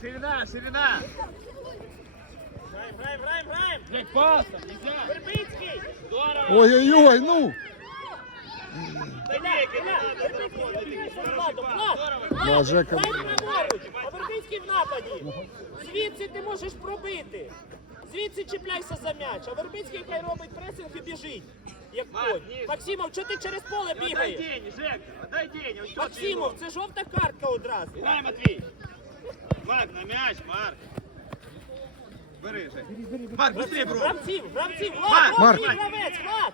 Ширина, ширина. Граємо, граємо, граємо, граємо. Блядь, паса, нельзя. Вербицький. Здорово. Ой-ой-ой, ну! Вкладом. Влад, Да, Жека. Дай праворуч, а Вербицький в нападі. Звідси ти можеш пробити. Звідси чіпляйся за м'яч, а Вербицький хай робить пресинг і біжить. Як Марк, конь. ні. Максимов, чого ти через поле Отдай бігаєш? деньги, Жека, отдай. Вот Максимов, це жовта картка одразу. Дай, Матвій. Марк, на м'яч, Марк. Бери, Жек. Марк, быстрее, бро. Гравців, гравців, Влад, Марк, Влад, Марк. твій гравець, Влад.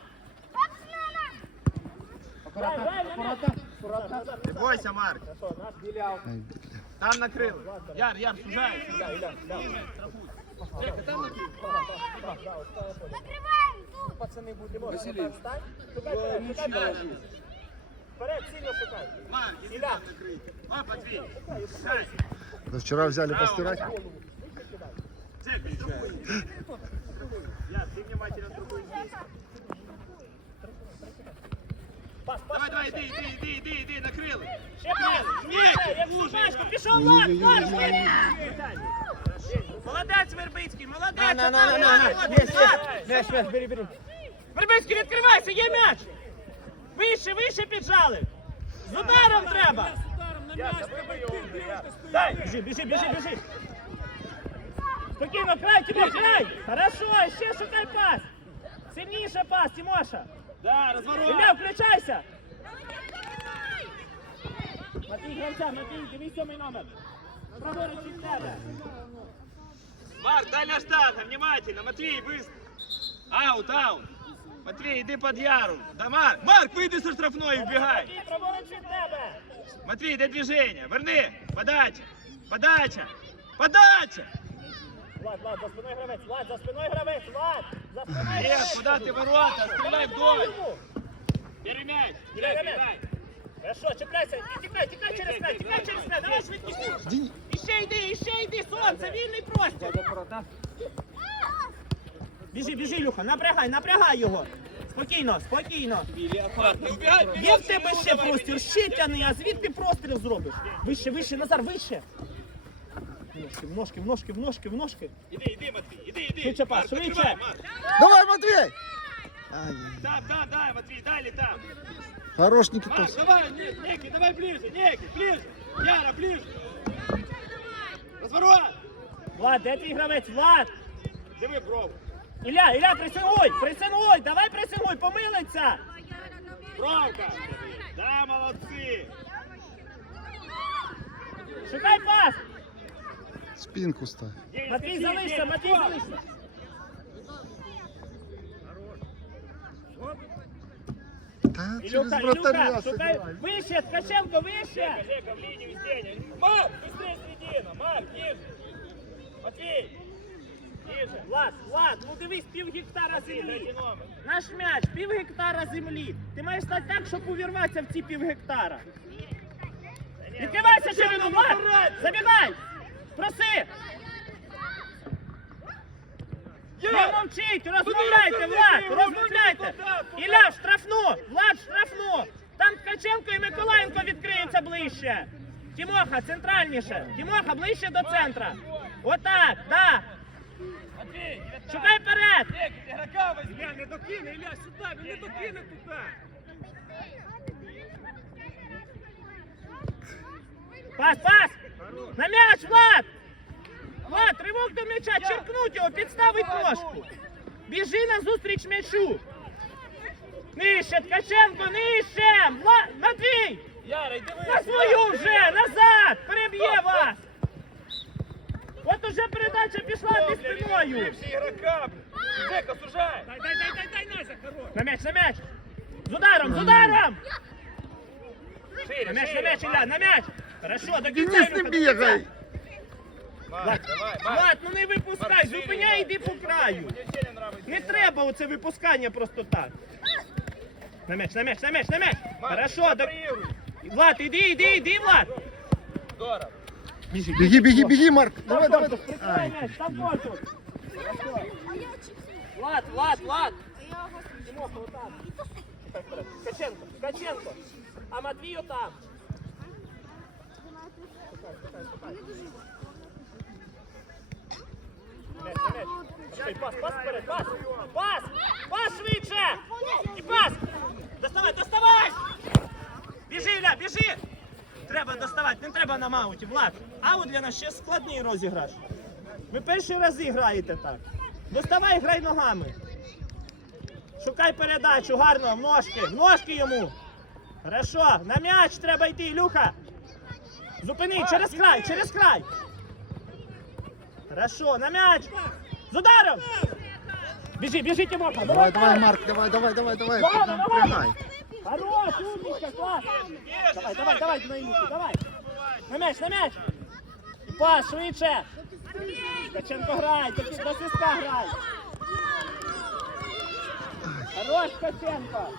Грай, грай, на м'яч. Не бойся, Марк. Що, наш біляв. Ай, бля. Там накрили. Яр, Яр, сужай. Ілля, Ілля, Ілля. Жека, там накрили. Накриваємо тут! Пацани, будемо. Василій. Встань. Шукай вперед, шукай вперед. Вперед, сильно шукай. Марк, если Ілля. там накрыть. А, Матвей. Дай. Да Вчера взяли постирать. Жека, иди. Яр, ты внимательно другой здесь. Пас, пас. Давай, давай, иди, иди, иди, иди, иди, накрили. Ще пас. Ні, Ще, як лужа. шукашку. Пішов Влад, Влад, швидко. Молодець, Вербицький, молодець. На, на, на, отак, на, на. Влад, Є, є. Влад. М'яч, м'яч, бери, бери. Вербицький, відкривайся, є м'яч. Вище, вище піджали. З ударом треба. Дай, біжи, біжи, біжи, біжи. Спокійно, край, Тимош, край. Хорошо, ще шукай пас. Сильніше пас, Тимоша. Да, разворот. Ілля, включайся. Матвій гравця, Матвій, дивись сьомий номер. Праворуч від тебе. Марк, дальняя штанга, внимательно. Матвей, быстро. Аут, аут. Матвей, иди под Яру. Да, Марк, Марк, выйди со штрафной и убегай. Матвій, праворуч від тебе. Матвей, дай движение. Верни. Подача. Подача. Подача. Влад, Влад, за спиною гравець, Влад, за спиною гравець, Влад, за спиною Нет, гравець. куда ты ворота? Стреляй вдоль. Йому. Первый мяч. Кидай, Кидай, кидай. кидай. Хорошо, чіпляйся, і тікай, тікай через край, тікай через край, давай швидкість. Иди. Іще йди, іще йди, сонце, вільний простір. Біжи, біжи, Люха, напрягай, напрягай його. Спокійно, спокійно. Є в тебе ще простір, ще тяни, а звідти простріл зробиш. Вище, вище, Назар, вище. В ножки, в ножки, в ножки, в ножки. Иди, иди, Матвей, иди, иди. Швидше пас, швидше. Давай, Матвей! Ай, Там, там, дай, Матвей, дай или там. хорош Марк, Никитос. давай, Не- Неки, давай ближе, Неки, ближе. Яра, ближе. Разворот. Влад, де твій гравець? Влад! Диви, бро. Ілля, Ілля, пресингуй, пресингуй, давай пресингуй, помилиться. Бровка. Да, молодцы. Шукай пас. Спинку ставь. Есть, Матвій, есть, залишся, есть, Матвій, вот. залишся. Да, через Ілюха, вратаря Ілюха, шукай сыграй. вище, Ткаченко, вище. Жека, в линию везде. Марк, быстрее середина. Марк, ниже. Матвей. Влад, Влад, ну дивись, пів гектара землі. Наш м'яч, пів гектара землі. Ти маєш стати так, щоб увірватися в ці пів гектара. Відкривайся, Шевину, Влад! Забігай! Проси! Не мовчіть, розмовляйте, Влад, розмовляйте! Ілля, штрафну! Влад, штрафну! Там Ткаченко і Миколаєнко відкриються ближче. Тімоха, центральніше. Тімоха, ближче до центра. Отак, да. Матвей, 19. Шукай вперед! Я не докину, Илья, сюда, він не докине туди. Пас, пас! На м'яч, Влад! Влад, ривок до м'яча, черкнуть його, підставить ножку. Біжи на зустріч м'ячу. Нижче, Ткаченко, нижче! Влад, Матвій! На свою вже! Назад! Переб'є вас! От уже передача пішла ти спиною. Бывший игрока. Жека, сужай. Дай, дай, дай, дай, дай, Назя, хорош. На м'яч, на м'яч! З ударом, з ударом! Шире, На м'яч, на шире. м'яч, Ілля, на м'яч! Хорошо, до кінця. Денис, не Ілюха, до кінця. бегай! Марк, давай, Марк. Влад, ну не випускай, Марк, зупиняй, шире. йди по краю. Мені ще не нравиться. Не треба оце випускання просто так. На м'яч, на м'яч, на м'яч, на м'яч. Марк, Хорошо, до... проігруй. Влад, іди, іди, іди, Влад. Здорово. Беги, беги, беги, Марк. Давай, давай. Влад, Влад, Влад. Тимоха, вот там. Ткаченко, Ткаченко. А Матвію там. Пас, пас вперед, пас! Пас! Пас швидше! І пас! Доставай, доставай! Біжи, Ля, біжи! Треба доставати, не треба на мауті, Влад! Аут для нас ще складний розіграш. Ви перший раз граєте так. Доставай, грай ногами. Шукай передачу, гарно, в ножки, в ножки йому. Хорошо, на м'яч треба йти, Ілюха. Зупини, через край, через край. Хорошо, на м'яч. З ударом. Біжи, біжи, Тимоха. Давай, давай, Марк, давай, давай, давай, давай. Давай, давай. Пригай. Хорош, умничка, класс. Давай, давай, давай, на Ілюху, давай. На м'яч, на м'яч. І Пас, швидше. Ткаченко грай, до, до свистка грай. Хорош, Ткаченко.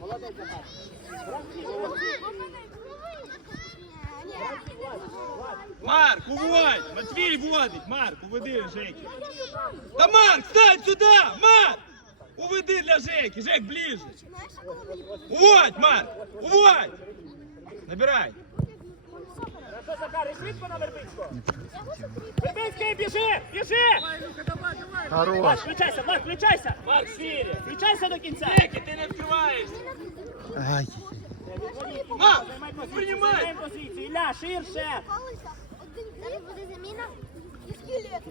Молодець, Захар. Гравці, молодці. Марк, уводь! Матвій водить! Марк, уведи Жеки. Та Марк, стань сюди! Марк! Уведи для Жеки! Жек, ближе! Уводь, Марк! Уводь! Набирай! Хорошо, Захар, і швидко на Вербицького. Вербицький, біжи, біжи. Хорош. Влад, включайся, Влад, включайся. Марк, шире. Включайся до кінця. Жеки, ти не відкриваєшся! Ай. Марк, Займай позицію, приймай! займай позицію. Ілля, ширше. Зараз буде заміна. І скелет.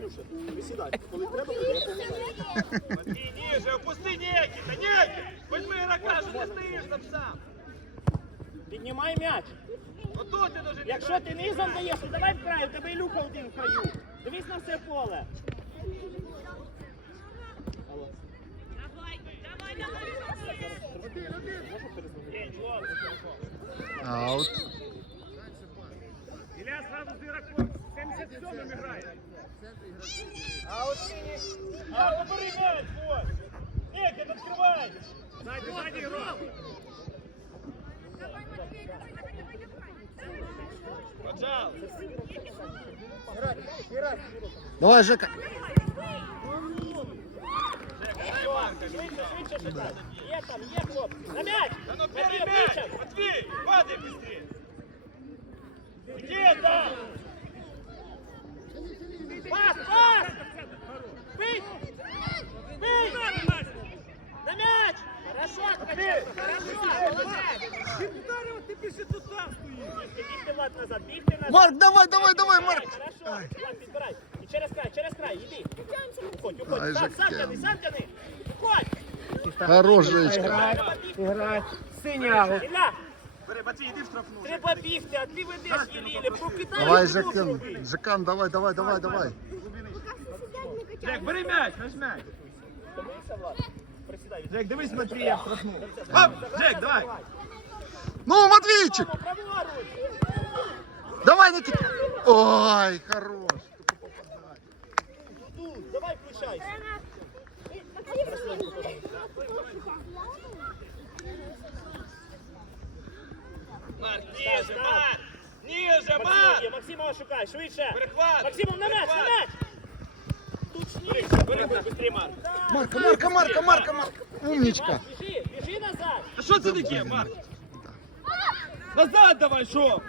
Ніже, опусти Нікіта, Нікіт! Возьми игрока, що ти стоїш там сам! Піднімай м'яч. Якщо ти низом даєш, то давай вкрай, у тебе і люка один в краю. Дивись на все поле. Аут. Илья сразу с игроком. 77 грає. Аут. Аут, обрыгает, вот. Нет, это открывает. Сзади, сзади игрок. Давай, Жека. Швидше, швидше шукай. Є там, є хлопці. На м'яч. Да ну Матвій, перемяй! ближче. Матвей, падай быстрее! Где там? Пас, пас! Бить! Бить! Хорошо, Ткаченко, хорошо, молодец! Бігти, Влад, назад, бігти назад. Марк, давай, давай, давай, Марк. Хорошо, Влад, підбирай. І через край, через край, іди. Уходь, уходь, Ай, сам, сам Жакен. тяни, сам тяни. Уходь! Хорош, Жечка. Іграй, синяву. Ілля, Бери, Матвій, іди в штрафну. треба бігти, а ти ведеш Єлілі, прокидай. Давай, руку Жекан. зроби. Жекан, давай, давай, давай, давай. Жек, бери м'яч, наш м'яч. Дивися, Влад. Присідай. Жек, дивись, Матвія в штрафну. Оп, Жек, давай. Ну, Матвейчик. Праворуч. Давай, Никита. Ой, хорош. Тут, давай включайся. Марк, ниже, Марк! Ниже, Максимов, Марк! є, Максимова шукай, швидше. Перехват! Максимов, на м'яч, на Перехват! Марка, Марка, Марка, Марка, Марка. Умничка. Біжи, біжи назад. А що це таке, Марк? Назад давай, що?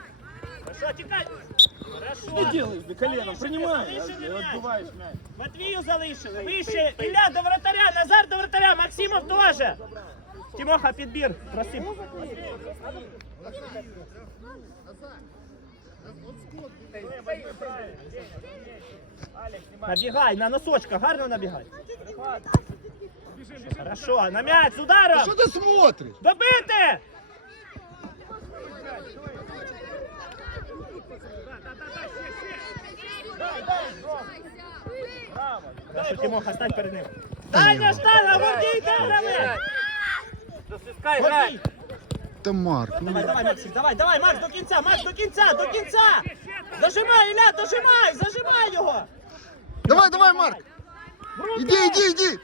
Хорошо, тікай. Что Хорошо. делаешь? Ты коленом принимай. Залишили м'яч. Отбиваешь мяч. Матвію залишили. Вище. Ілля до вратаря, Назар до вратаря, Максимов теж. Тимоха, підбір. Просим. Набігай, на носочках, гарно набігай. Хорошо, на м'яч з ударом. Что ты смотришь? Добити! Хорошо, Тимоха, стань перед ним. Дальня штанга, Гордій, де гравець? Гордій. Да Марк, ну, Давай, давай, Максик, давай, давай, Макс, до кінця, Макс, до кінця, до кінця! Зажимай, Ілля, дожимай, зажимай його! давай, давай, Марк. В руки! Иди, иди, иди.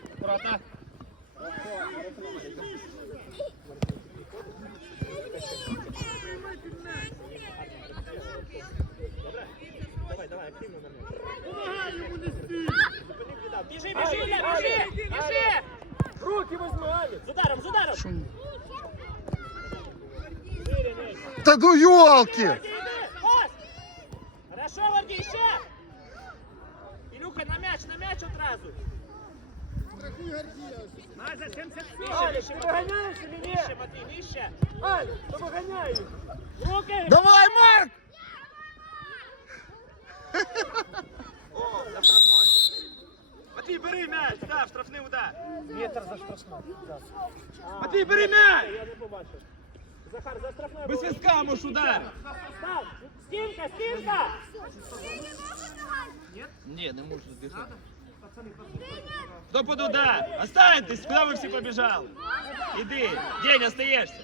Давай, давай, активно на мене. Біжи, біжи, Ілля, біжи, біжи! Руки возьми, Алі! З ударом, з ударом! Шо? Да ну елки. стінка. Ні, не можу дихати. Хто під удар? Останьтесь, куди ви всі побіжали? Іди, День, остаєшся.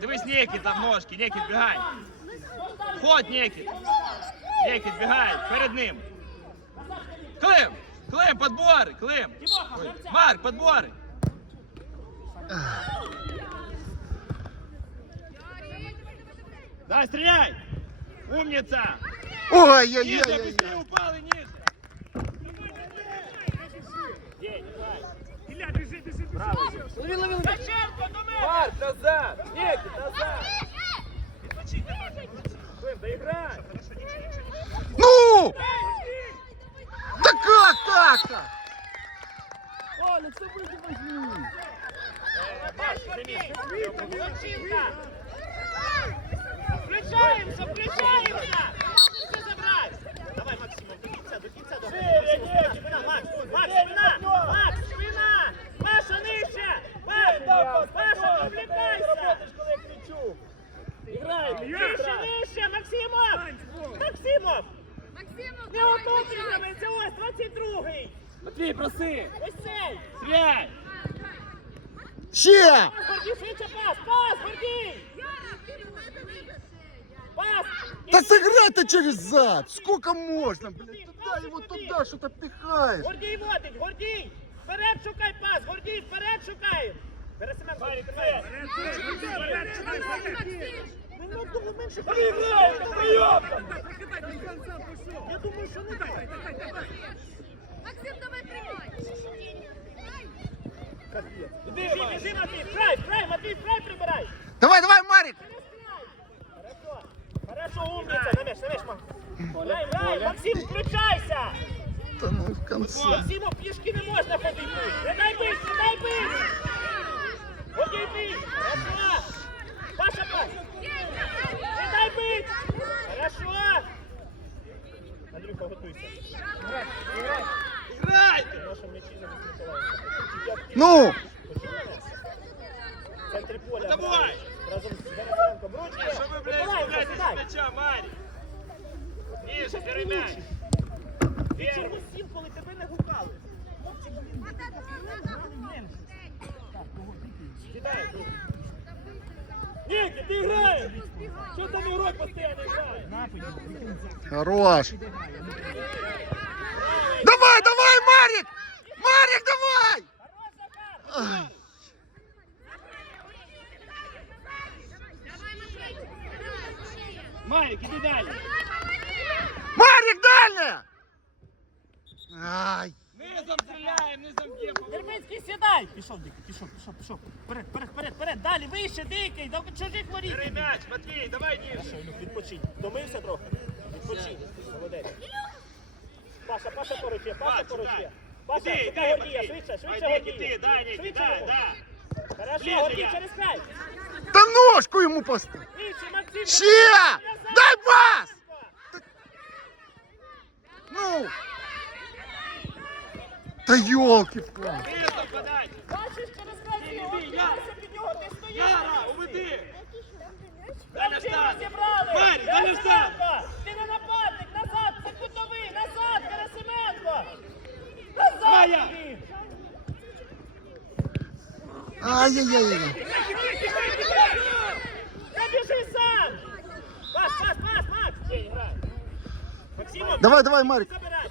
Дивись, Некіт там ножки, Некіт, бігай. Ходь, Некіт. Некіт, бігай, перед ним. Клим, Клим, подбори, Клим. Ой, Марк, подбори. Давай, стреляй! Умница! Ниже, Ой-ой-ой-ой. быстрее упал и ниже! Каченко, до мене. Марк, назад! Некит, назад! Клим, доіграй. Сколько можно, блядь? Туда его туда что-то пихаешь. Гордій водить, Гордій! Вперед шукай пас, Гордій, вперед шукай! Бересименко, відкривай! Ну, ну, менше Переіграй, прийом! Я думаю, що не так. Максим, давай приймай. Біжи, біжи, Матвій, фрай, фрай, Матвій, фрай прибирай! Давай, давай, Марик! Хорошо, хорошо, умниця, на м'яч, на м'яч, Макс. Грай, грай, Максим, включайся! Да ну в конце. Максиму пішки не можна ходити. Не дай бить, не дай бить. Гордій бій. Хорошо. Паша пас. Не дай бить. Хорошо. Андрюха, готуйся. Грай, грай. Играйте! Наша м'ячі за Миколаївська. Ну! В центрі поля. Давай. Разом з Денисенком. Ручки. Что вы, блядь, Миколаївка, гуляете с сідай. мяча, Марик? Ниже, бери мяч! Ти чому сів, коли тебе не гукали? Сідай, друг. Ніки, ти граєш! Що там ігрок постійно грає? Хорош! Давай, давай, Марик! Марик, давай! Ай. Марик, иди далее! Марик, дальняя! Ай! Низом стреляем, низом бьем! Дербицький, сідай! Пішов, Дикий, пішов, пішов, пішов. Вперед, вперед, вперед, вперед, далі, вище, Дикий, до чужих воріт. Бери мяч, Матвей, давай ниже! Хорошо, Ілюх, відпочинь. Втомився трохи? Відпочинь. Молодець. Паша, Паша поруч є, Паша Пас, поруч сюда. є. Паша, Иди, шукай иди, Гордія, Матвей! швидше, швидше Ай, Ники, Гордію. ты, дай, Ники, Швидше дай, його. да! Хорошо, Ближе Гордій, я. через край. Да ножку ему поставь! Вище, Максим. Ще! Да елки-палки! Низом подайте! Бачиш, через край ти його Іди, Яра. відкривайся під нього, ти стоїш. Яра, уведи! Далее Максим штан! розібрали. Марик, далее штан! Герасименко, Ти не нападник, назад, це кутовий, назад, Герасименко. Назад, Ваня. він. Ай-яй-яй! Та біжи сам! Пас, пас, пас, Макс! День, грай! Максимов! Давай, давай, Марик! Забирай!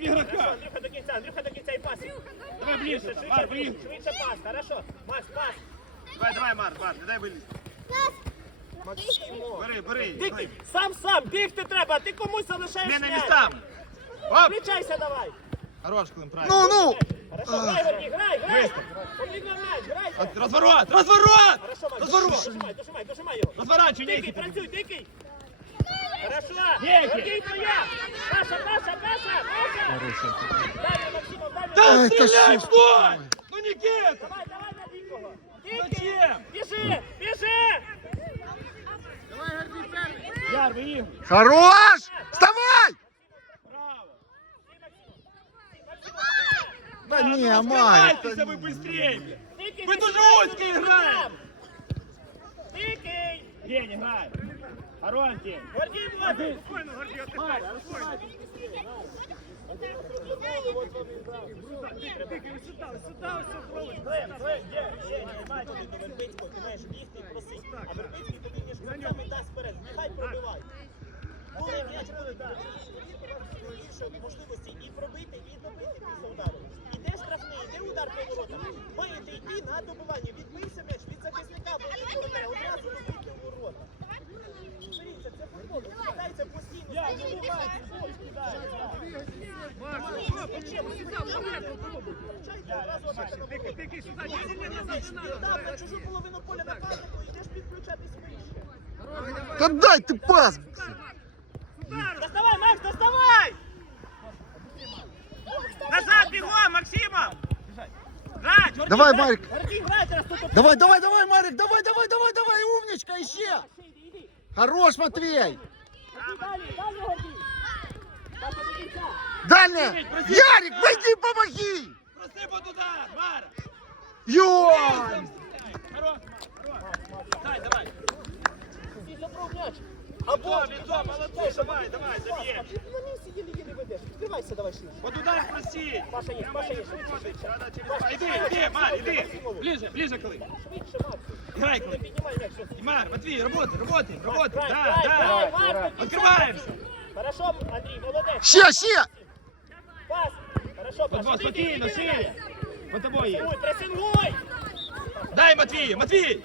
В игрока! Андрюха до кінця, Андрюха до кінця і пас! Давай ближе, Швидше, Марк, швидше, ближе! швидше пас, хорошо! Макс, пас! Давай, давай, Марк, Марк, не дай вылезть! Бери, бери! Дикий, сам сам, бігти треба, ти комусь залишаєш Не на м'яч. Оп! Включайся давай! Хорош, Клим, правильно! Ну, ну! Хорошо, грай, Гордій, грай, грай! Потрібно м'яч, грай! От- Разворот! Разворот! Хорошо, Макс, дожимай, дожимай, дожимай його! Разворачивай, Дикий, Некит! працюй, дикий! Хорошо. Дети. Гордій твоя. Паша, Паша, Паша, Паша. Далі, Максима, далі. Да Ай, та стреляй, що стой! ти? Ну Никита! Давай, давай на дикого. Зачем? Біжи, біжи. Яр, выиграй. Хорош! Вставай! Браво! Да ну не, Марик. раскрывайтесь вы быстрее, бля. Дикий, Вы не День. Гордій, води. Клем, Клем, є, є, немає тобі до Вербицького, ти маєш бігти і просити. А Вербицький тобі між руками дасть вперед. Нехай пробивай. Коли м'яч буде більше можливості і пробити, і добити після удару. Іде штрафний, іде удар по воротах. Маєте йти на добивання. Відбився м'яч від захисника, бо від воротаря одразу добити. Дивіться, це футбол. Кидається постійно. Я не Віддав на чужу половину поля нападнику, йдеш підключатись вище. Да дай ты пас! Доставай, Макс, доставай! Назад бегом, Максима! Грать, Гордій, Давай, грать! Марик. Гордій, грать, раз тут Давай, давай, давай, Марик, давай, давай, давай, давай, умничка, еще! Іди, іди. Хорош, Матвей! Іди далі, далі, Гордій. Паша, до кінця. Дальняя! Ярик, выйди и помоги! Проси под удар, Мара. Ё! Хорош, Мара, хорош. Дай, давай. Ти забрав м'яч. Лицо, лицо, молодцы, давай, давай, забей. На місці єлі-єлі ведеш. Відкривайся, давай швидше. Под удар проси. Паша є, Паша є, швидше, швидше. Иди, иди, Мар, иди. Ближе, ближе, Клы. Швидше, Макс. Играй, Не Клы. піднімай м'яч. все. Мар, Матвей, работай, работай, работай. Грай, Да, грай, да. грай, Марк, до кінця. Открываемся. Хорошо, Андрій, молодець. Ще, ще! Пас. Хорошо, Вот, Паша. вот, Іди, спокойно, іди, шире. іди. Под тобой есть. Ой, пресингуй. Дай, Матвей, Матвей.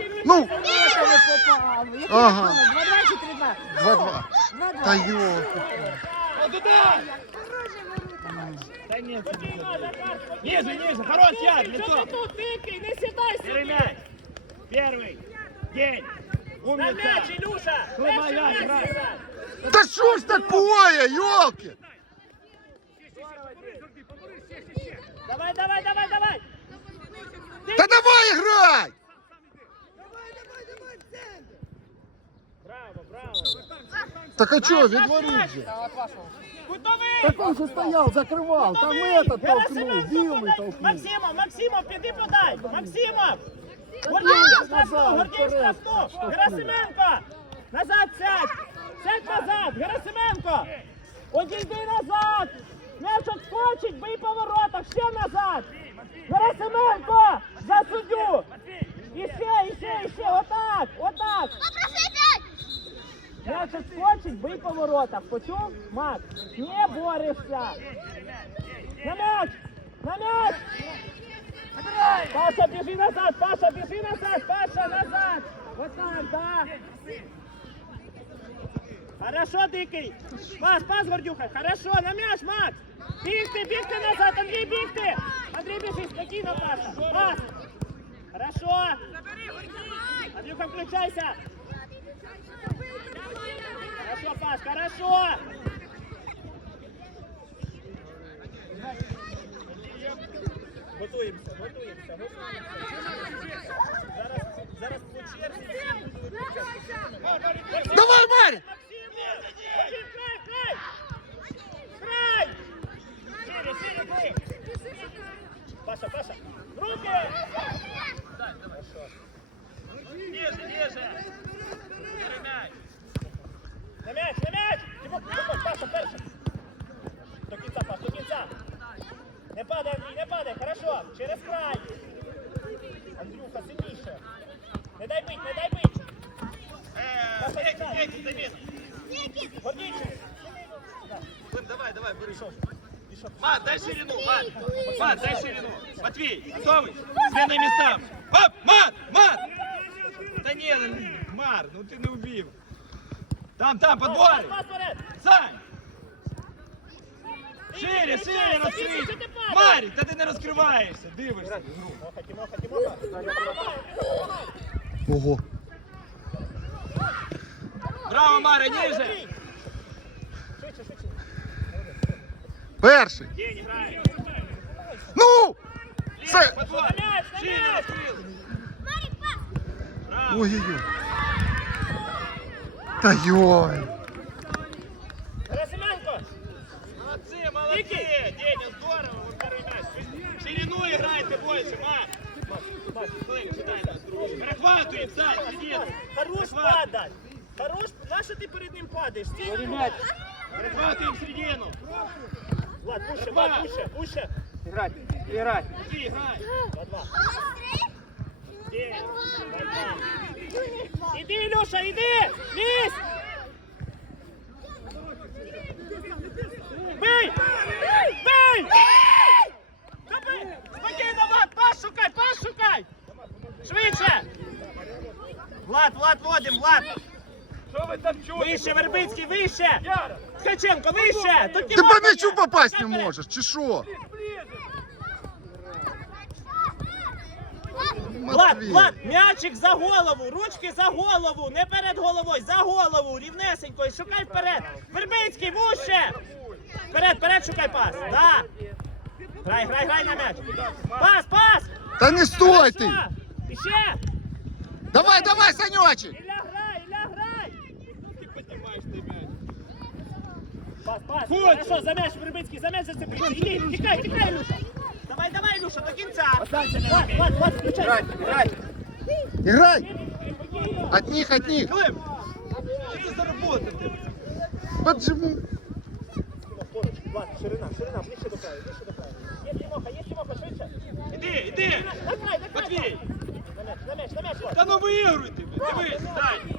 Гордій, дальня. Гордій, Ну. виключайся. Ага. 2-2 чи 3-2? 2-2. 2-2. Да ё! Под удар. Хороший ворота. Да нет, Гордій, на, Захар, Гордій. Ниже, ниже, хорош, Яр, Дикий, лицо. Що ти тут, дикий? Не сідай Первый сюди. мяч. Первый. День. На Умница. м'яч, Ілюша. Клима, Перший я, м'яч грай. зіграй. Да что ж такое, елки! Давай, давай, давай, давай. Да давай играй! Так а что, Наш, Ведворит наш, же? Кутовий. Так он же стоял, закрывал, там этот толкнул, Герасименко Вилный подай. толкнул. Максимов, Максимов, піди подай. Максимов. Ой, Гордій, штрафну, назад, Гордій, вперед. штрафну. Герасименко. Назад сядь. Сядь назад. Герасименко. Одійди назад. М'яч отскочить, бий по воротах. Ще назад. Герасименко. За суддю. І ще, і ще, і ще. Отак, отак. М'яч отскочить, бий по воротах. Почув? Макс, не борешся. На м'яч! На м'яч! Паша, біжи назад! Паша, біжи назад! Паша, назад! Вот так, да! Хорошо, Дикий! Пас, пас, Гордюха! Хорошо, на м'яч, Макс! Бігти, бігти назад! Андрій, бігти! Андрій, біжи, спокійно, Паша! Пас! Хорошо! Андрюха, включайся! Хорошо, Паш, хорошо! Готуємося, готуємося, готуємося. Зараз, зараз по черзі всі будуть виключати. Давай, Марик! Максим, край, край! Край! Сири, сири, бой! Паша, Паша! Руки! Ниже, ниже. Первый мяч. На м'яч, на м'яч! Тимок, Тимок, Паша, перший! До кінця, Паш, до кінця! Не падай, Андрій, не падай, хорошо! Через край! Андрюха, сильніше! Не дай бить, не дай бить! Э, Эки, Эки, замена. Гордійчик! Клым, давай, давай, бери. Мат, дай ширину, Мат. Мат, дай ширину. Матвей, готовый? Все на местах. Оп, Мат, Мат. Да не, ну, Мар, ну ты не убил. Там, там, подбор. Пас вперед! Сань. Шире, шире розкрий. Марик, та ти не розкриваєшся, дивишся. ігру. Тимоха, Тимоха, Тимоха! Ого. Право, Мара, ниже. Швидше, швидше. Перший. День грає. Ну! Це... Подвод. Та йой. Герасименко. Молодцы, молодцы. Деня, здорово, второй мяч. Ширину дай нас, дружи. Перехватывай, сзади, середину. Хорош падать. Хорош, на що ти перед ним падаєш? Стій на Перехватываем середину. Влад, пуще, Влад, пуще, пуще. Иди, играй. Два-два. Дев'ять. Два-два. Іди, Ілюша, іди! Лізь! Бий! Бий! Та бий! Спокійно, Влад, пас шукай, пас шукай! Швидше! Влад, Влад, водим, Влад! Что вы там чудите? Вище, Вербицький, вище! Ткаченко, вище! Тут Ти Тимоха по м'ячу є. попасть не Вперед. можеш, чи що? Влад, Влад, м'ячик за голову, ручки за голову, не перед головою, за голову, рівнесенько, і шукай вперед. Вербицький, вуще! Вперед, вперед шукай пас. Да. Грай, грай, грай на м'яч. Пас, пас! Та не стой ти! Хорошо. Іще! Давай, давай, Санечек! Ілля, грай, Ілля, грай! Пас, пас. Хорошо, за м'яч, Вербицький, за м'яч зацепи. Іди, тікай, тікай, Ілюша. Давай, давай, Ілюша, до кінця. Влад, Влад, Влад, включай. Играй! От них, от них! Клим, что заработать? Поджиму! Поруч, Влад, ширина, ширина, ближче до краю, ближче до краю. Є Тимоха, є Тимоха, швидше. Иди, иди. На край, на край. Матвей. На м'яч, на м'яч, на м'яч, Влад. Да ну выигрывайте, дивись, дай.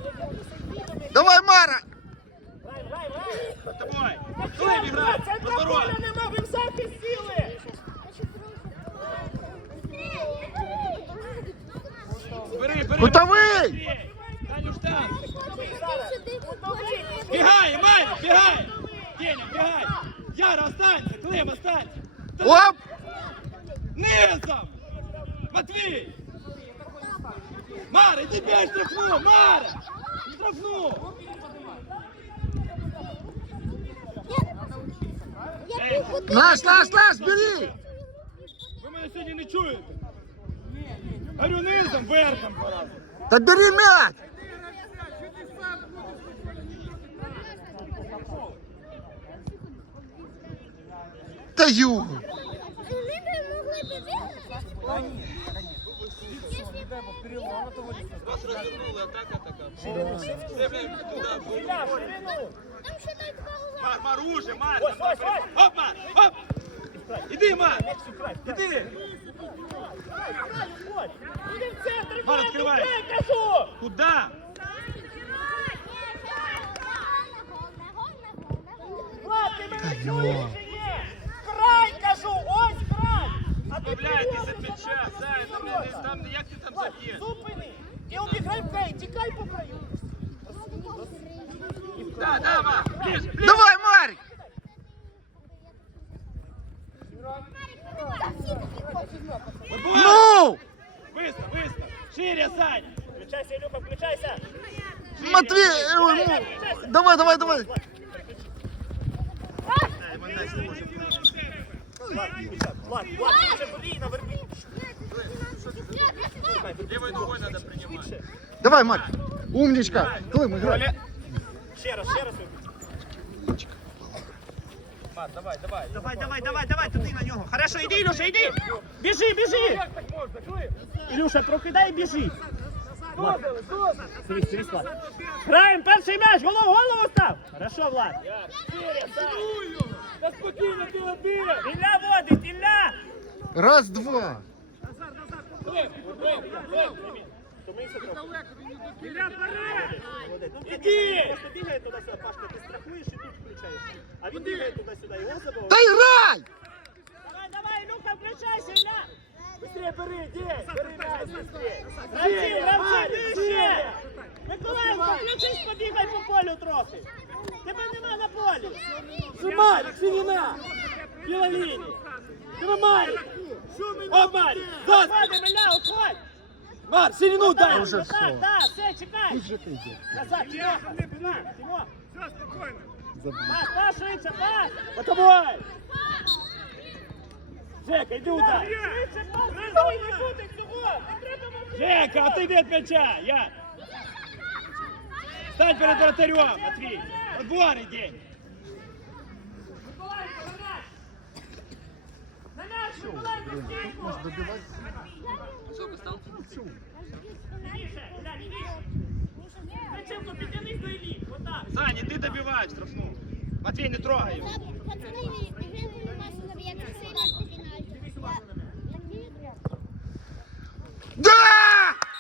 Давай, Мара! Грай, грай, грай. Давай. Клим играй, Це поздоровай. поля нема, ви в захист Кутовий! Бегай, Майя, бегай. Деня, бегай. Яра, останься, Клим, останься. Та Оп! Низом! Матвей! Мара, иди бей штрафну! Мара! Штрафну! Наш, наш, наш, бери! Ви мене сьогодні не чуєте? Говорю, низом, верхом пора. Та бери мяч! Та ю! Вас розвернули, атака така. Це, блін, туди. Ілля, в ширину. Там ще дай два гола. Мар, Мар, уже, Мар! Ось, ось, ось. Оп, Мар, оп! Іди, Мар! М'яч в край, в край. Іди! Ходь. Іди в центр, Мар, Влад, відкривай. відкривай, кажу. Куда? Влад, ти мене чуєш на вербі. Левой ногой надо принимать. Давай, Марик! Умничка! Клым, играй! Ще раз, ще раз. Мар, давай, давай. Давай, давай, давай, давай, туди на нього. Хорошо, іди, Ілюша, іди. Біжи, біжи. Ілюша, прокидай і біжи. Влад. Сивись, сивись, Влад. Граємо перший м'яч, голову, голову став. Хорошо, Влад. Да спокійно, ти один! Ілля водить, Ілля. Раз, два! Ілля, вперед. Іди! Просто бігає туди-сюди, Пашка, ти страхуєш і тут включаєш. А він бігає туди-сюди, його забив. Та играй! Давай, давай, Люка, включайся, Ілля. Быстрее бери, де? Бери мяч, быстрее! Гравці, гравці, вище! Миколаївко, включись, побігай по полю трохи. Тебе нема на полі. Сжимай, Синина! Біла лінія! Тебе Марик! О, Марик! Заходи, Миля, уходь! Марк, ширину дай! Уже Так, все. так, все, чекай. Пусть же ты идет. Назад, Тимоха, Тимоха, Тимоха. Забыл. Пас, пас, швидше, пас. За тобой! Жека, йди удар! Швидше, пас, Разуй, не буде цього. Не треба мовчати. Жека, отойди від м'яча! Я! Стань перед вратарем, Матвій! Во двор іди! Миколаївка, на м'яч. На м'яч, Миколаївка, стійку. Может добивать? Лівіше, Ілля, лівіше. Ткаченко, підтянись до Іллі. Отак. Сань, іди добивай штрафну! Матвій, не трогай його! Пацани, 啊